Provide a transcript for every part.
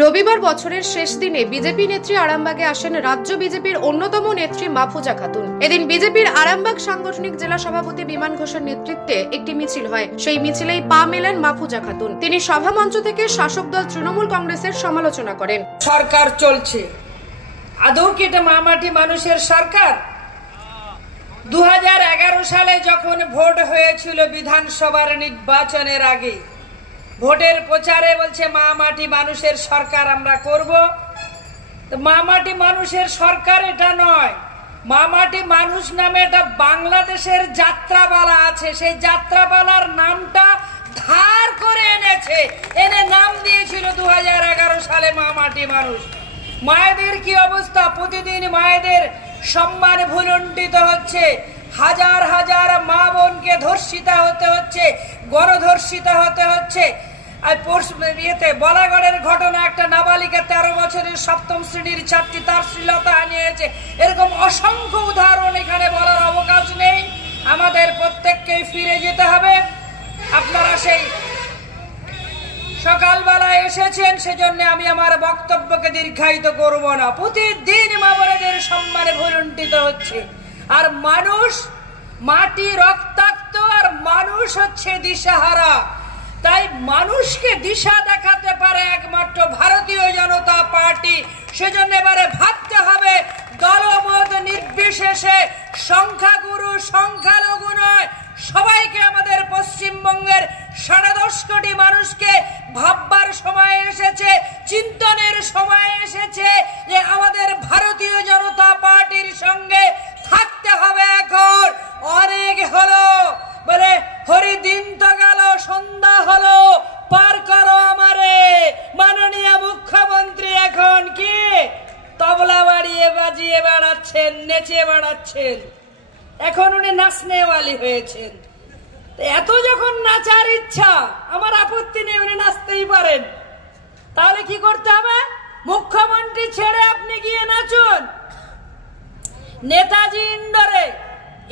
রবিবার বছরের শেষ দিনে বিজেপি নেত্রী আরামবাগে আসেন রাজ্য বিজেপির অন্যতম নেত্রী মাফুজা খাতুন। এদিন বিজেপির আরামবাগ সাংগঠনিক জেলা সভাপতি বিমান ঘোষের নেতৃত্বে একটি মিছিল হয়। সেই মিছিলেই পা মেলেন মাফুজা খাতুন। তিনি সভা মঞ্চ থেকে শাসক দল তৃণমূল কংগ্রেসের সমালোচনা করেন। সরকার চলছে, আদৌ কি এটা মামাটি মানুষের সরকার? 2011 সালে যখন ভোট হয়েছিল বিধানসভার নির্বাচনের আগে, ভোটের প্রচারে বলছে মা মাটি মানুষের সরকার আমরা করব। তো মা মাটি মানুষের সরকার এটা নয়, মা মাটি মানুষ নামে এটা বাংলাদেশের যাত্রাপালা আছে, সেই যাত্রাপালার নামটা ধার করে এনে নাম দিয়েছিল 2011 সালে মা মাটি মানুষ। মায়েদের কি অবস্থা? প্রতিদিন মায়েদের সম্মান ভুলুণ্ঠিত হচ্ছে, হাজার হাজার মা বোনকে ধর্ষিতা হতে হচ্ছে, গণধর্ষিতা হতে হচ্ছে। আর বলাগড়ের ঘটনা, একটা নাবালিকা 13 বছরের 7ম শ্রেণীর ছাত্রী, তার শ্লীলতা হানিয়েছে। এরকম অসংখ্য উদাহরণ এখানে বলার অবকাশ নেই। আমাদের প্রত্যেককেই ফিরে যেতে হবে। আপনারা সেই সকালবেলায় এসেছেন, সেজন্য আমি আমার বক্তব্যকে দীর্ঘায়িত করব না। প্রতিদিন মা বোনেদের সম্মানে ভুলুণ্ঠিত হচ্ছে, আর মানুষ মাটি রক্তাক্ত, আর মানুষ হচ্ছে দিশাহারা। তাই মানুষকে দিশা দেখাতে পারে একমাত্র ভারতীয় জনতা পার্টি। সেজন্য এবারে ভাবতে হবে দলমত নির্বিশেষে, সংখ্যাগুরু সংখ্যালঘু নয়, সবাইকে, আমাদের পশ্চিমবঙ্গের 10.5 কোটি মানুষকে ভাববার সময় এসেছে, চিন্তনের সময় এসেছে যে আমাদের ভারতীয় জনতা পার্টির সঙ্গে থাকতে হবে। এখন অনেক হলো, বলে হরি দিন তো গেল, সন্ধ্যা হলো, পার করো আমারে। মাননীয় মুখ্যমন্ত্রী এখন কি তবলা বাজিয়ে বেড়াচ্ছেন, নেচে বেড়াচ্ছেন। এখন উনি নাচনেওয়ালি হয়েছেন। এত যখন নাচার ইচ্ছা, আমার আপত্তি নেই, উনি নাচতেই পারেন। তাহলে কি করতে হবে? মুখ্যমন্ত্রী ছেড়ে আপনি গিয়ে নাচুন। নেতাজি ইন্ডোরে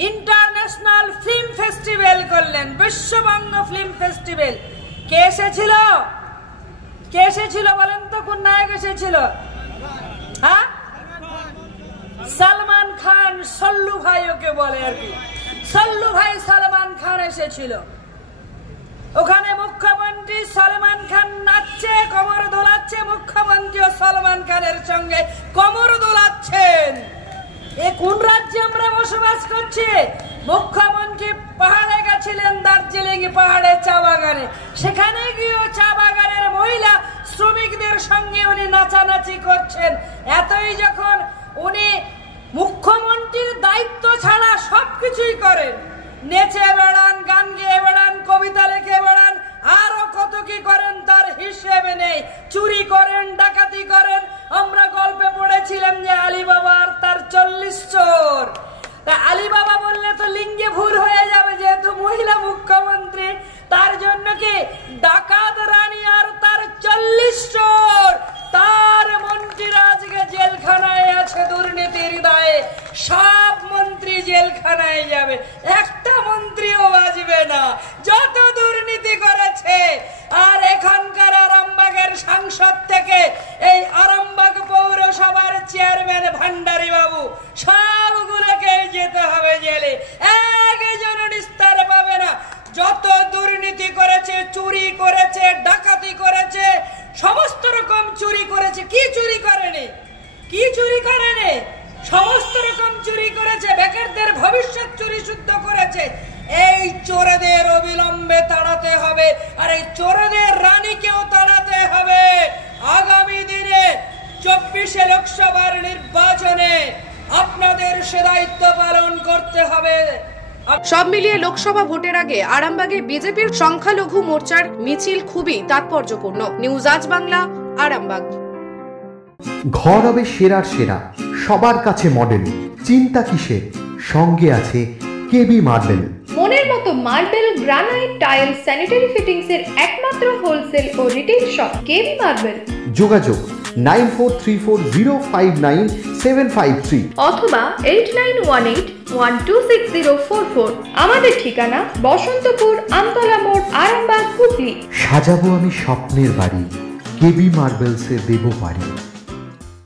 ইন্টারন্যাশনাল ফিল্ম ফেস্টিভ্যাল করলেন, বিশ্ববঙ্গ ফিল্ম ফেস্টিভ্যাল। কে এসেছিল? কে এসেছিল বলেন তো? কোন নায়ক এসেছিল? হ্যাঁ, সালমান খান। সল্লু ভাই ওকে বলে আর কি, সল্লু ভাই সালমান খান এসেছিল। ওখানে মুখ্যমন্ত্রী সালমান খান নাচছে, কোমর দোলাচ্ছে। মুখ্যমন্ত্রীও সালমান খানের সঙ্গে কোমর দোলাচ্ছেন। এ কোন রাজ্যে আমরা বসবাস করছি? মুখ্যমন্ত্রী পাহাড়ে গেছিলেন, দার্জিলিং পাহাড়ে, চা বাগানে। সেখানে গিয়েও চা বাগানের মহিলা শ্রমিকদের সঙ্গে উনি নাচানাচি করছেন। এতই যখন উনি মুখ্যমন্ত্রীর দায়িত্ব ছাড়া সবকিছুই করেন, নেচে বেড়ান, গান গেয়ে বেড়ান, কবিতা লিখে বেড়ান, আরো কত কি করেন তার হিসেবে নেই। চুরি করেন, ডাকাতি করেন। আমরা গল্পে পড়েছিলাম যে আলিবাবা আর তার 40 চোর। তা আলিবাবা বললে তো লিঙ্গে ভুল হয়ে যাবে, যেহেতু মহিলা মুখ্যমন্ত্রী। তার জন্য কি ডাকাত রানী আর তার 40 চোর, তার মন্ত্রীরা আজকে জেলখানায় আছে দুর্নীতির দায়ে। সব মন্ত্রী জেলখানায় যাবে, একটা মন্ত্রীও বাঁচবে না, যত দুর্নীতি করেছে। আর এখানকার আরামবাগের সাংসদ থেকে এই আরামবাগ পৌরসভার চেয়ারম্যান ভান্ডারী বাবু, সবগুলোকে যেতে হবে জেলে। একজন নিস্তার পাবে না। যত দুর্নীতি করেছে, চুরি করেছে, ডাকাতি করেছে, সমস্ত রকম চুরি করেছে। কি চুরি করেনি? কি চুরি করেনি? সমস্ত রকম চুরি করেছে। বেকারদের ভবিষ্যৎ চুরি শুদ্ধ করেছে। এই চোরদের অবিলম্বে তাড়াতে হবে, আর এই চোরদের রানীকেও তাড়াতে হবে। আগামী দিনে 24 লোকসভার নির্বাচনে আপনাদের সে দায়িত্ব পালন করতে হবে। সব মিলিয়ে লোকসভা ভোটের আগে আরামবাগে বিজেপির সংখ্যালঘু মোর্চার মিছিল খুবই তাৎপর্যপূর্ণ। নিউজ আজ বাংলা, আরামবাগ। ঘর হবে সেরার সেরা, সবার কাছে মডেল। চিন্তা কিসের? সঙ্গে আছে কেবি মার্বেল। মনের মতো marble, granite, tile, sanitary fittings এর একমাত্র হোলসেল ও রিটেল শপ কেবি মার্বেল। যোগাযোগ 9434059753 অথবা 8918126044। আমাদের ঠিকানা বসন্তপুর, আমতলা মোড়, আরামবাগ, হুগলি। সাজাবো আমি স্বপ্নের বাড়ি, কেবি মার্বেলসে দেবো বাড়ি।